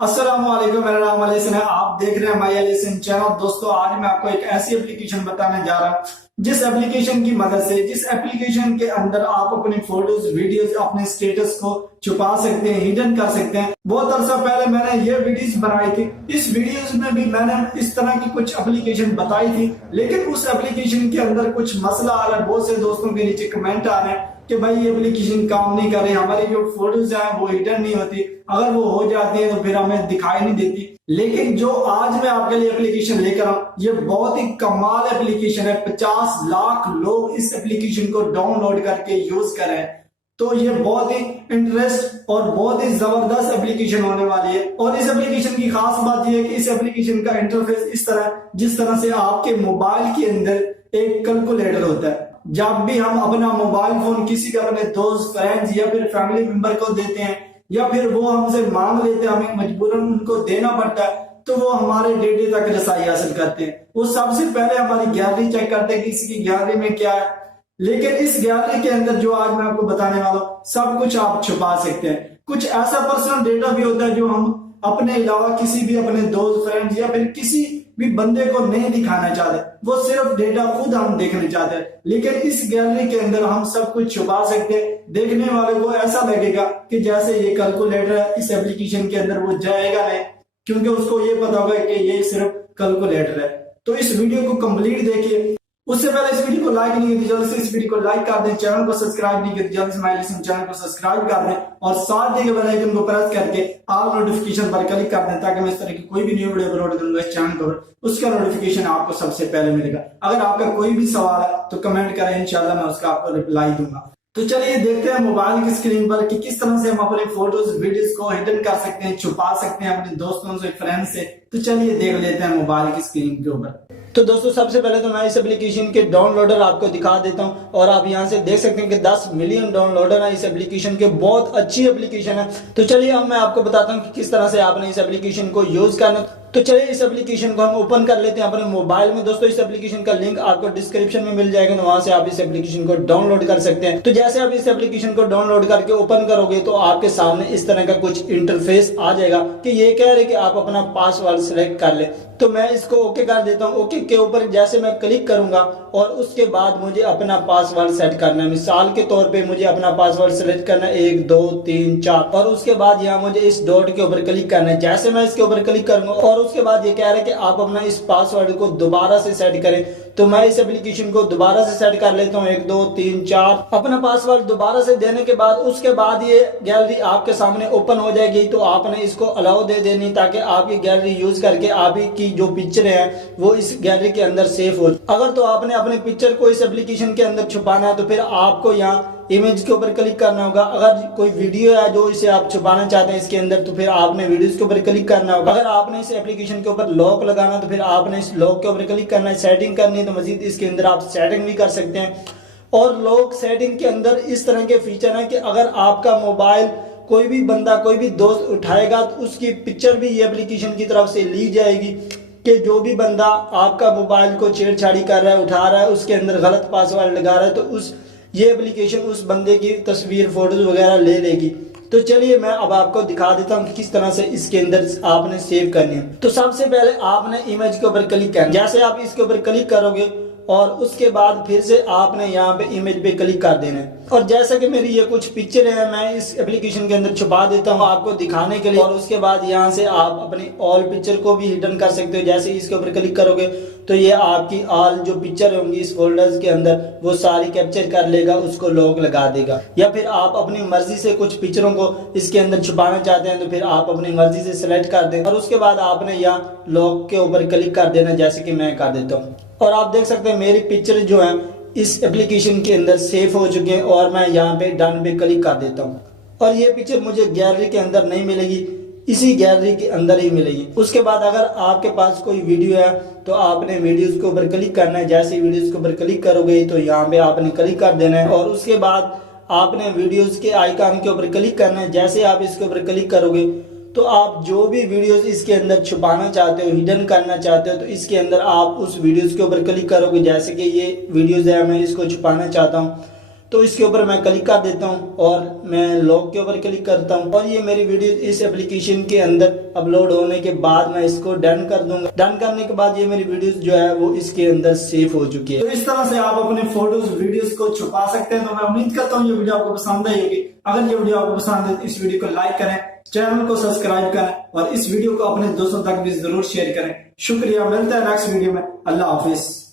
अस्सलामुअलैकुम, मेरा नाम अलीसन है। आप देख रहे हैं माई अलीसन चैनल। दोस्तों, आज मैं आपको एक ऐसी एप्लीकेशन बताने जा रहा हूं जिस एप्लीकेशन की मदद से जिस एप्लीकेशन के अंदर आप अपनी फोटोज वीडियोस अपने स्टेटस को छुपा सकते हैं, हिडन कर सकते हैं। बहुत अरसा पहले मैंने ये वीडियोस बनाई थी। इस वीडियोस में भी मैंने इस तरह की कुछ एप्लीकेशन बताई थी, लेकिन उस एप्लीकेशन के अंदर कुछ मसला आ रहा है। बहुत से दोस्तों के नीचे कमेंट आ रहे हैं कि भाई ये एप्लीकेशन काम नहीं कर रही, हमारी जो फोटोज हैं वो हिडन नहीं होती, अगर वो हो जाती है तो फिर हमें दिखाई नहीं देती। लेकिन जो आज मैं आपके लिए एप्लीकेशन लेकर आऊं, ये बहुत ही कमाल एप्लीकेशन है। 50 लाख लोग इस एप्लीकेशन को डाउनलोड करके यूज कर रहे हैं। तो ये बहुत ही इंटरेस्ट और बहुत ही जबरदस्त एप्लीकेशन होने वाली है। और इस एप्लीकेशन की खास बात यह है कि इस एप्लीकेशन का इंटरफेस इस तरह जिस तरह से आपके मोबाइल के अंदर एक कैलकुलेटर होता है। जब भी हम अपना मोबाइल फोन किसी के अपने दोस्त, फ्रेंड्स या फिर फैमिली मेंबर को देते हैं, या फिर वो हमसे मांग लेते हैं, हमें मजबूरन उनको देना पड़ता है, तो वो हमारे डेटे तक रसाई हासिल करते हैं। वो सबसे पहले हमारी गैलरी चेक करते हैं कि इसकी गैलरी में क्या है। लेकिन इस गैलरी के अंदर जो आज मैं आपको बताने वाला हूं, सब कुछ आप छुपा सकते हैं। कुछ ऐसा पर्सनल डेटा भी होता है जो हम अपने अलावा किसी भी अपने दोस्त, फ्रेंड्स या फिर किसी भी बंदे को नहीं दिखाना चाहते। वो सिर्फ डेटा खुद हम देखना चाहते हैं। लेकिन इस गैलरी के अंदर हम सब कुछ छुपा सकते हैं। देखने वाले को ऐसा लगेगा कि जैसे ये कैलकुलेटर है, इस एप्लीकेशन के अंदर वो जाएगा नहीं, क्योंकि उसको ये पता होगा कि ये सिर्फ कैलकुलेटर है। तो इस वीडियो को कंप्लीट देखिए। उससे पहले इस वीडियो को लाइक नहीं की तो जल्दी से इस वीडियो को लाइक कर दें। चैनल को सब्सक्राइब नहीं किया तो जल्दी से माय लिसन चैनल को सब्सक्राइब कर दें और साथ दिए बेल आइकन को प्रेस करके ऑल नोटिफिकेशन पर क्लिक कर दें, ताकि मैं इस तरह की कोई भी न्यू वीडियो अपलोड करूंगा इस चैनल पर, उसका नोटिफिकेशन आपको सबसे पहले मिलेगा। अगर आपका कोई भी सवाल है तो कमेंट करें, इंशाल्लाह मैं उसका आपको रिप्लाई दूंगा। तो चलिए देखते हैं मोबाइल की स्क्रीन पर कि किस तरह से हम अपने फोटोज वीडियोस को हिडन कर सकते हैं, छुपा सकते हैं अपने दोस्तों से, फ्रेंड्स से। तो चलिए देख लेते हैं मोबाइल की स्क्रीन के ऊपर। तो दोस्तों, सबसे पहले तो मैं इस एप्लीकेशन के डाउनलोडर आपको दिखा देता हूं और आप यहां से देख सकते हैं कि 10 मिलियन डाउनलोडर है इस एप्लीकेशन के। बहुत अच्छी एप्लीकेशन है। तो चलिए अब मैं आपको बताता हूं कि किस तरह से आपने इस एप्लीकेशन को यूज करना। तो चलिए इस एप्लीकेशन को हम ओपन कर लेते हैं अपने मोबाइल में। दोस्तों, इस एप्लीकेशन का लिंक आपको डिस्क्रिप्शन में मिल जाएगा, तो वहां से आप इस एप्लीकेशन को डाउनलोड कर सकते हैं। तो जैसे आप इस एप्लीकेशन को डाउनलोड करके ओपन करोगे तो आपके सामने इस तरह का कुछ इंटरफेस आ जाएगा कि ये कह रहे कि आप अपना पासवर्ड सिलेक्ट कर ले। तो मैं इसको ओके कर देता हूँ। ओके के ऊपर जैसे मैं क्लिक करूंगा और उसके बाद मुझे अपना पासवर्ड सेट करना है। मिसाल के तौर पे मुझे अपना पासवर्ड सेलेक्ट करना है 1 2 3 4 और उसके बाद यहाँ मुझे इस डॉट के ऊपर क्लिक करना है। जैसे मैं इसके ऊपर क्लिक करूंगा और उसके बाद ये कह रहा है कि आप अपना इस पासवर्ड को दोबारा से सेट करें। तो मैं इस एप्लीकेशन को दोबारा से सेट कर लेता हूँ 1 2 3 4। अपना पासवर्ड दोबारा से देने के बाद उसके बाद ये गैलरी आपके सामने ओपन हो जाएगी। तो आपने इसको अलाउ दे देनी, ताकि आपकी गैलरी यूज करके आपकी जो पिक्चर है वो इस गैलरी के अंदर सेव हो। अगर तो आपने अपने पिक्चर को इस एप्लीकेशन के अंदर छुपाना है तो फिर आपको यहाँ इमेज के ऊपर क्लिक करना होगा। अगर कोई वीडियो है जो इसे आप छुपाना चाहते हैं इसके अंदर, तो फिर आपने वीडियोस के ऊपर क्लिक करना होगा। अगर आपने इस एप्लीकेशन के ऊपर लॉक लगाना तो फिर आपने इस लॉक के ऊपर क्लिक करना है। सेटिंग करनी है तो मजीद इसके अंदर आप सेटिंग भी कर सकते हैं। और लॉक सेटिंग के अंदर इस तरह के फीचर है कि अगर आपका मोबाइल कोई भी बंदा, कोई भी दोस्त उठाएगा तो उसकी पिक्चर भी ये एप्लीकेशन की तरफ से ली जाएगी कि जो भी बंदा आपका मोबाइल को छेड़छाड़ी कर रहा है, उठा रहा है, उसके अंदर गलत पासवर्ड लगा रहा है, तो ये एप्लीकेशन उस बंदे की तस्वीर, फोटोज वगैरह ले लेगी। तो चलिए मैं अब आपको दिखा देता हूँ कि किस तरह से इसके अंदर आपने सेव करनी है। तो सबसे पहले आपने इमेज के ऊपर क्लिक करना है। जैसे आप इसके ऊपर क्लिक करोगे और उसके बाद फिर से आपने यहाँ पे इमेज पे क्लिक कर देना है। और जैसे कि मेरी ये कुछ पिक्चर है, मैं इस एप्लीकेशन के अंदर छुपा देता हूँ आपको दिखाने के लिए। और उसके बाद यहाँ से आप अपनी ऑल पिक्चर को भी हिडन कर सकते हो। जैसे इसके ऊपर क्लिक करोगे तो ये आपकी ऑल जो पिक्चर होंगी इस फोल्डर्स के अंदर वो सारी कैप्चर कर लेगा, उसको लॉक लगा देगा। या फिर आप अपनी मर्जी से कुछ पिक्चरों को इसके अंदर छुपाना चाहते हैं तो फिर आप अपनी मर्जी से सिलेक्ट कर दें और उसके बाद आपने यहाँ लॉक के ऊपर क्लिक कर देना, जैसे कि मैं कर देता हूँ। और आप देख सकते हैं मेरी पिक्चर जो है इस एप्लीकेशन के अंदर सेव हो चुके हैं और मैं यहाँ पे डन पे क्लिक कर देता हूँ। और ये पिक्चर मुझे गैलरी के अंदर नहीं मिलेगी, इसी गैलरी के अंदर ही मिलेगी। उसके बाद अगर आपके पास कोई वीडियो है तो आपने वीडियोस के ऊपर क्लिक करना है। जैसे वीडियोस के ऊपर क्लिक करोगे तो यहाँ पे आपने क्लिक कर देना है और उसके बाद आपने वीडियोस के आइकन के ऊपर क्लिक करना है। जैसे आप इसके ऊपर क्लिक करोगे तो आप जो भी वीडियोस इसके अंदर छुपाना चाहते हो, हिडन करना चाहते हो, तो इसके अंदर आप उस वीडियोस के ऊपर क्लिक करोगे। जैसे कि ये वीडियोस है, मैं इसको छुपाना चाहता हूँ तो इसके ऊपर मैं क्लिक कर देता हूँ और मैं लॉक के ऊपर क्लिक करता हूँ और ये मेरी वीडियो इस एप्लीकेशन के अंदर अपलोड होने के बाद मैं इसको डन कर दूंगा। डन करने के बाद ये मेरी वीडियोस जो है वो इसके अंदर सेव हो चुकी है। तो इस तरह से आप अपने फोटोज वीडियोस को छुपा सकते हैं। तो मैं उम्मीद करता हूँ ये वीडियो आपको पसंद आई होगी। अगर ये वीडियो आपको पसंद है तो इस वीडियो को लाइक करें, चैनल को सब्सक्राइब करें और इस वीडियो को अपने दोस्तों तक भी जरूर शेयर करें। शुक्रिया, मिलता है नेक्स्ट वीडियो में। अल्लाह हाफिज।